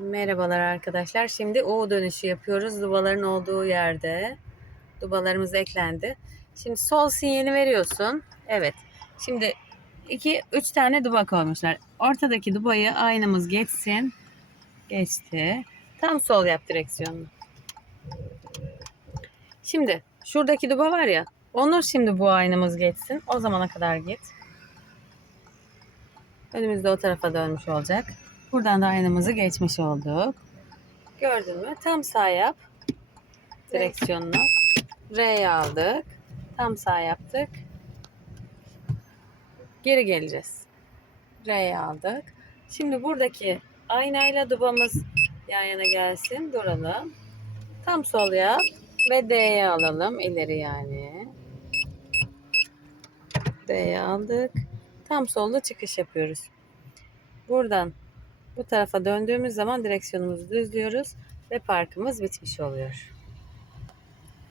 Merhabalar arkadaşlar. Şimdi U dönüşü yapıyoruz. Dubaların olduğu yerde. Dubalarımız eklendi. Şimdi sol sinyali veriyorsun. Evet. Şimdi 2 3 tane duba koymuşlar. Ortadaki dubayı aynamız geçsin. Geçti. Tam sol yap direksiyonunu. Şimdi şuradaki duba var ya. Onu şimdi bu aynamız geçsin. O zamana kadar git. Önümüzde o tarafa dönmüş olacak. Buradan da aynamızı geçmiş olduk. Gördün mü? Tam sağ yap. Direksiyonunu. R'ye aldık. Tam sağ yaptık. Geri geleceğiz. R'ye aldık. Şimdi buradaki aynayla dubamız yan yana gelsin. Duralım. Tam sol yap. Ve D'ye alalım. ileri yani. D'ye aldık. Tam solda çıkış yapıyoruz. Buradan bu tarafa döndüğümüz zaman direksiyonumuzu düzlüyoruz ve parkımız bitmiş oluyor.